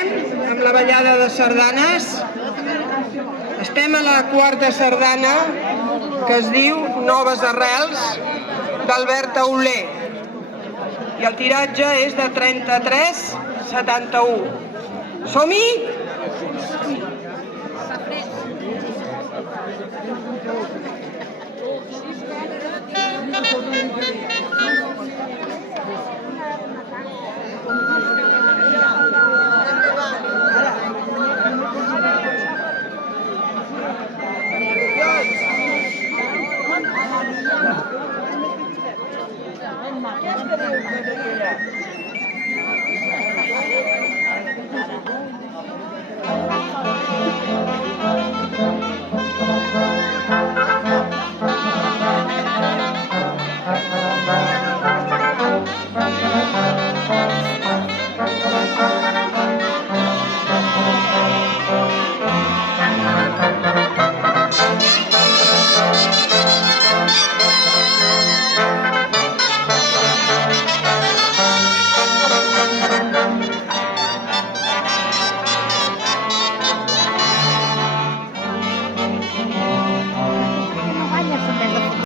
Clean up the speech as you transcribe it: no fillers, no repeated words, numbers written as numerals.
Continuem amb la ballada de sardanes. Estem a la quarta sardana, que es diu Noves Arrels, d'Albert Auler. I el tiratge és de 33,71. Som-hi?